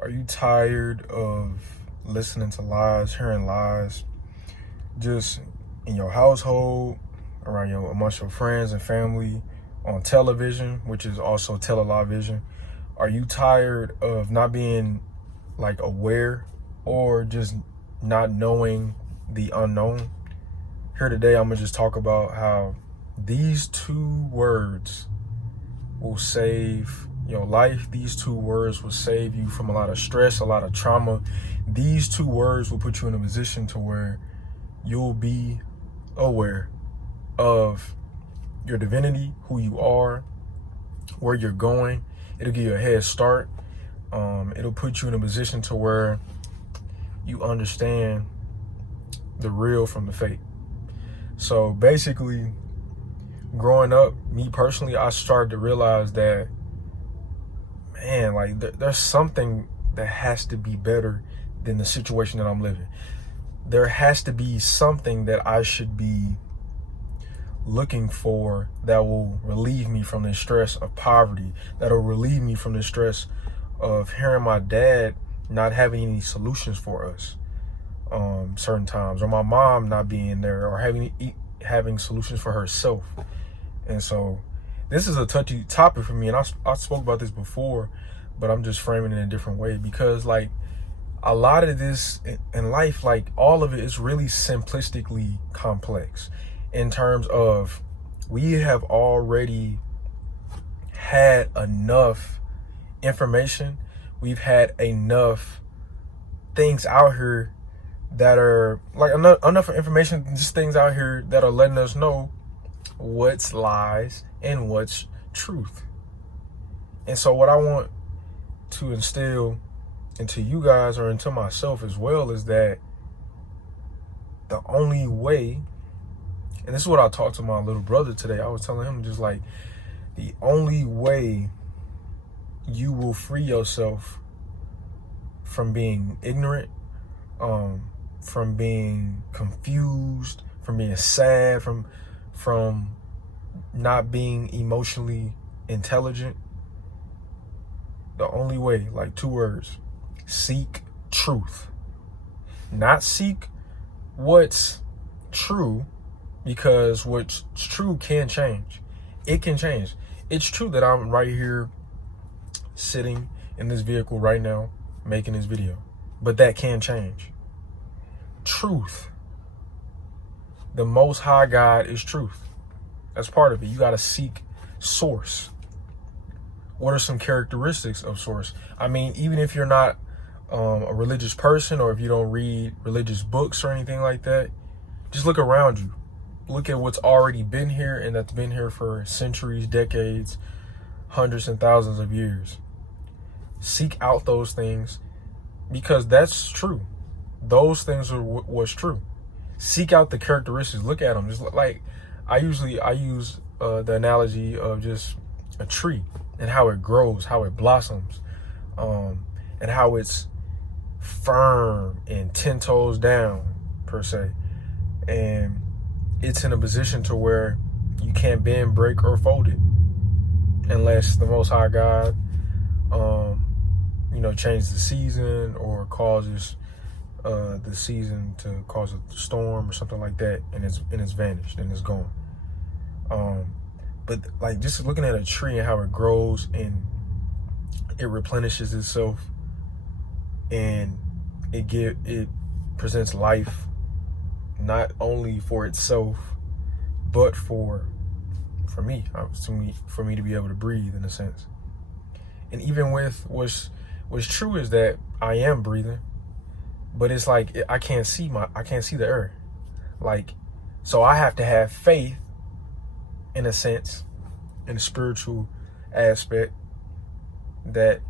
Are you tired of listening to lies, hearing lies, just in your household, amongst your friends and family, on television, which is also television? Are you tired of not being aware or just not knowing the unknown? Here today, I'm gonna just talk about how these two words will save your life. These two words will save you from a lot of stress, a lot of trauma. These two words will put you in a position to where you'll be aware of your divinity, who you are, where you're going. It'll give you a head start. It'll put you in a position to where you understand the real from the fake. So basically, growing up, me personally, I started to realize that, man, there's something that has to be better than the situation that I'm living. There has to be something that I should be looking for that will relieve me from the stress of poverty, that will relieve me from the stress of hearing my dad not having any solutions for us certain times, or my mom not being there, or having solutions for herself. And so this is a touchy topic for me, and I spoke about this before, but I'm just framing it in a different way, because a lot of this in life, all of it is really simplistically complex in terms of we have already had enough information. We've had enough things out here that are enough information, just things out here that are letting us know what's lies and what's truth. And so what I want to instill into you guys, or into myself as well, is that the only way, and this is what I talked to my little brother today, I was telling him, just the only way you will free yourself from being ignorant, from being confused, from being sad, from not being emotionally intelligent, the only way, two words: seek truth. Not seek what's true, because what's true can change. It can change. It's true that I'm right here sitting in this vehicle right now making this video, but that can change. Truth. The Most High God is truth. That's part of it. You got to seek source. What are some characteristics of source? I mean, even if you're not a religious person, or if you don't read religious books or anything like that, just look around you. Look at what's already been here, and that's been here for centuries, decades, hundreds and thousands of years. Seek out those things, because that's true. Those things are what's true. Seek out the characteristics. Look at them. Just I use the analogy of just a tree, and how it grows, how it blossoms, and how it's firm and 10 toes down, per se. And it's in a position to where you can't bend, break, or fold it, unless the Most High God, changes the season, or causes the season to cause a storm or something like that, and it's vanished and it's gone. But just looking at a tree and how it grows and it replenishes itself, and it presents life not only for itself, but for me to be able to breathe, in a sense. And even with what's true is that I am breathing, but it's I can't see the air. So I have to have faith, in a sense, in a spiritual aspect, that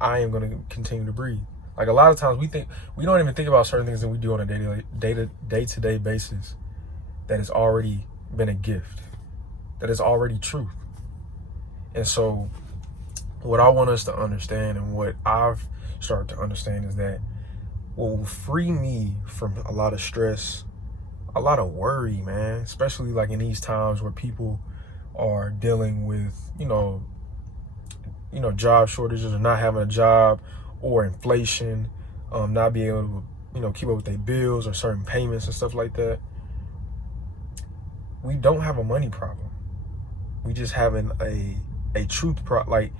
I am going to continue to breathe. A lot of times we don't even think about certain things that we do on a day-to-day basis that has already been a gift, that is already truth. And so what I want us to understand, and what I've started to understand, is that what will free me from a lot of stress, a lot of worry, man, especially in these times where people are dealing with, job shortages, or not having a job, or inflation, not being able to, keep up with their bills or certain payments and stuff like that. We don't have a money problem. We just having a truth like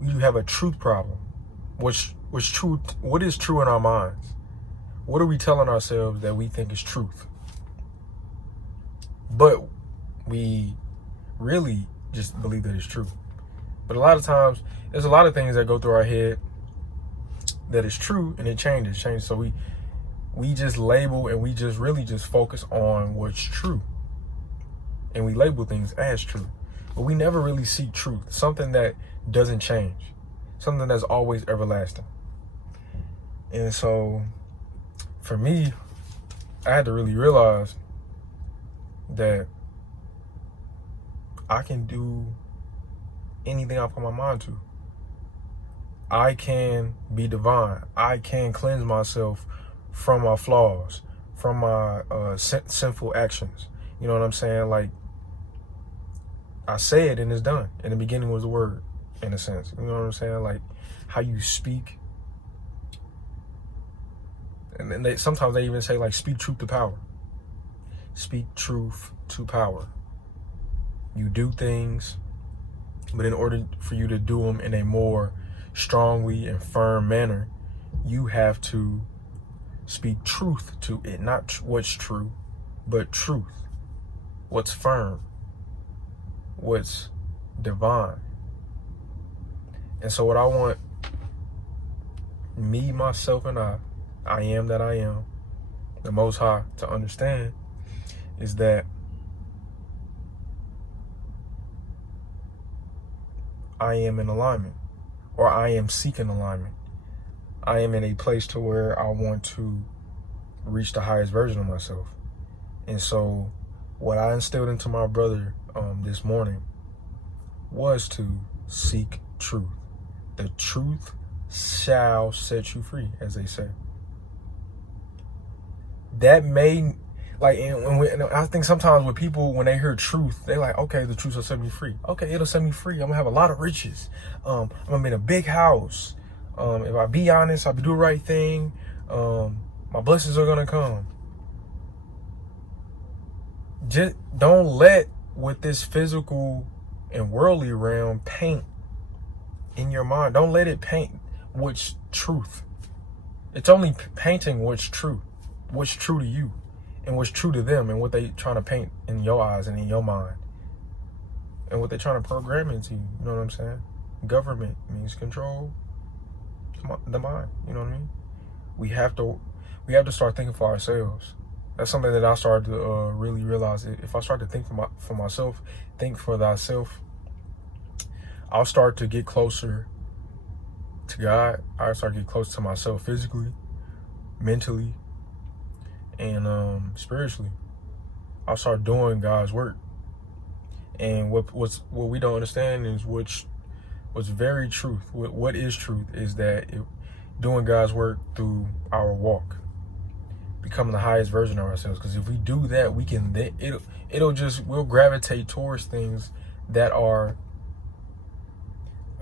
we have a truth problem. What's truth? What is true in our minds? What are we telling ourselves that we think is truth? But we really just believe that it's true. But a lot of times, there's a lot of things that go through our head that is true, and it changes. So we just label, and we just really just focus on what's true. And we label things as true. But we never really see truth, something that doesn't change, something that's always everlasting. And so, for me, I had to really realize that I can do anything I put my mind to. I can be divine. I can cleanse myself from my flaws, from my sinful actions. You know what I'm saying? Like, I say it and it's done. In the beginning was the word, in a sense. You know what I'm saying? Like, how you speak. And then sometimes they even say, like, speak truth to power. Speak truth to power. You do things, but in order for you to do them in a more strongly and firm manner, you have to speak truth to it. Not what's true, but truth. What's firm. What's divine. And so what I want me, myself, and I am that I am, the Most High, to understand is that I am in alignment, or I am seeking alignment. I am in a place to where I want to reach the highest version of myself. And so what I instilled into my brother this morning was to seek truth. The truth shall set you free, as they say. That may, like, and I think sometimes with people, when they hear truth, they like, okay, the truth will set me free. Okay, it'll set me free. I'm gonna have a lot of riches. I'm gonna be in a big house. If I be honest, I'll do the right thing. My blessings are gonna come. Just don't let what this physical and worldly realm paint in your mind. Don't let it paint what's truth. It's only painting what's true to you, and what's true to them, and what they trying to paint in your eyes and in your mind, and what they're trying to program into you. You know what I'm saying? Government means control the mind. You know what I mean? We have to start thinking for ourselves. That's something that I started to really realize. If I start to think for myself, think for thyself, I'll start to get closer to God. I'll start to get closer to myself physically, mentally, and spiritually. I'll start doing God's work. And what we don't understand is what's very truth. What is truth is that doing God's work through our walk, becoming the highest version of ourselves. Because if we do that, we can we'll gravitate towards things that are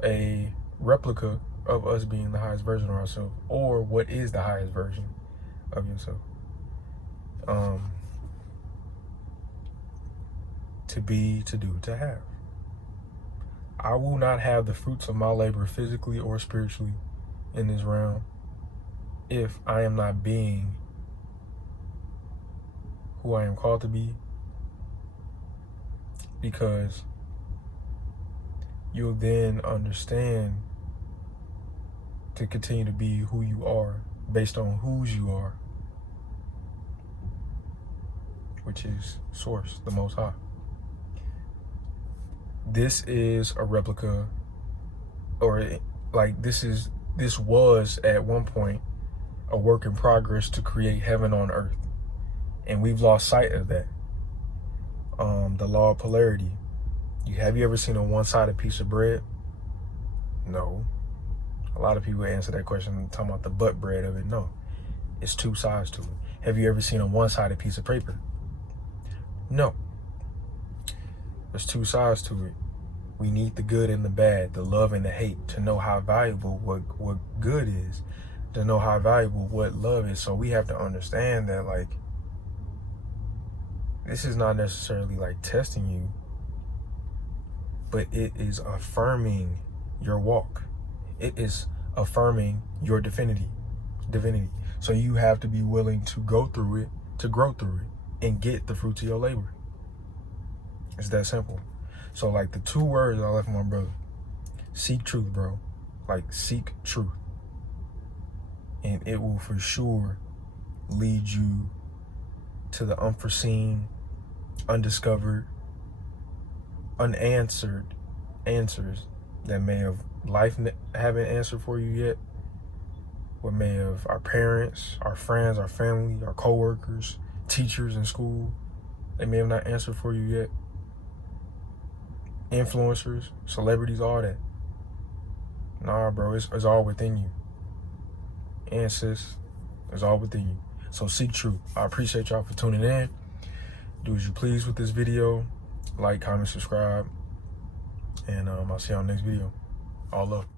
a replica of us being the highest version of ourselves, or what is the highest version of yourself. To be, to do, to have. I will not have the fruits of my labor physically or spiritually in this realm if I am not being who I am called to be, because you'll then understand to continue to be who you are based on whose you are, which is Source, the Most High. This is a replica, or like this was at one point a work in progress to create heaven on earth, and we've lost sight of that. The law of polarity. Have you ever seen a one-sided piece of bread? No. A lot of people answer that question talking about the butt bread of it. No, it's two sides to it. Have you ever seen a one-sided piece of paper? No. There's two sides to it. We need the good and the bad, the love and the hate, to know how valuable what good is, to know how valuable what love is. So we have to understand that, like, this is not necessarily like testing you, but it is affirming your walk. It is affirming your divinity. So you have to be willing to go through it, to grow through it, and get the fruits of your labor. It's that simple. So, like, the 2 words I left my brother: seek truth, bro. Like, seek truth. And it will for sure lead you to the unforeseen, undiscovered, unanswered answers that may have life haven't answered for you yet. What may have our parents, our friends, our family, our coworkers, teachers in school, they may have not answered for you yet. Influencers, celebrities, all that. Nah, bro, it's all within you. And sis, it's all within you. So seek truth. I appreciate y'all for tuning in. Do as you please with this video. Like, comment, subscribe. And I'll see y'all next video. All love.